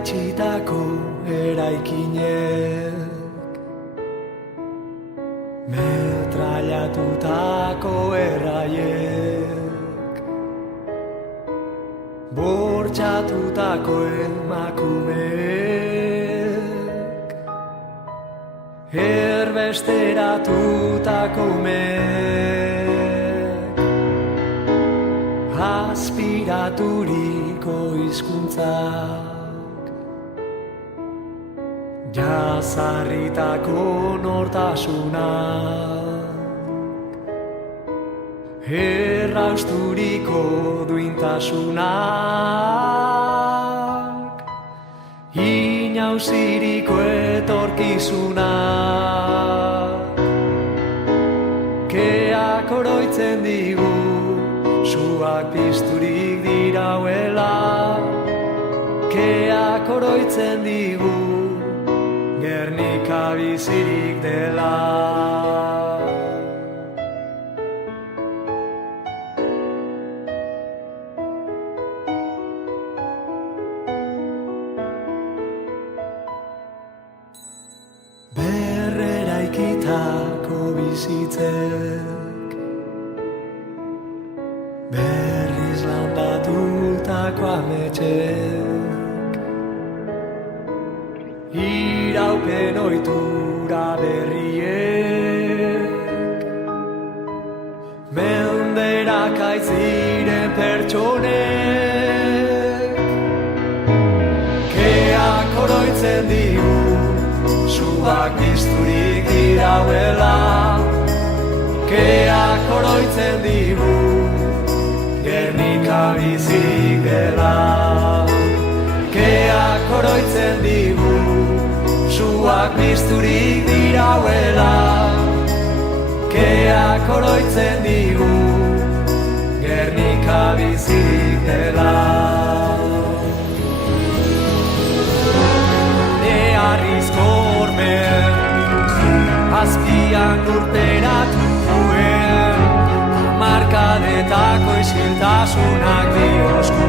itxitako eraikinek, metrailatutako erraiek, bortxatutako emakumeek, erbesteratutako umeek, aspiraturiko hizkuntzak, jazarritako nortasunak, errausturiko duintasunak, inauziriko etorkizunak, keak oroitzen digu, suak pizturik dirauela, keak oroitzen digu, Gernika bizirik dela. Berreraikitako bizitzek, berriz landatutako ametxek, iraupen ohitura berriek, menderak aitziren pertsonek, keak oroitzen digu, suak pizturik dirauela, keak oroitzen digu, Gernika bizirik dela. Keak oroitzen digu, suak pizturik dirauela, keak oroitzen digu, Gernika bizirik dela. Neharrizko hormen, azpian lurperatu duen, hamarkadetako isiltasunak diosku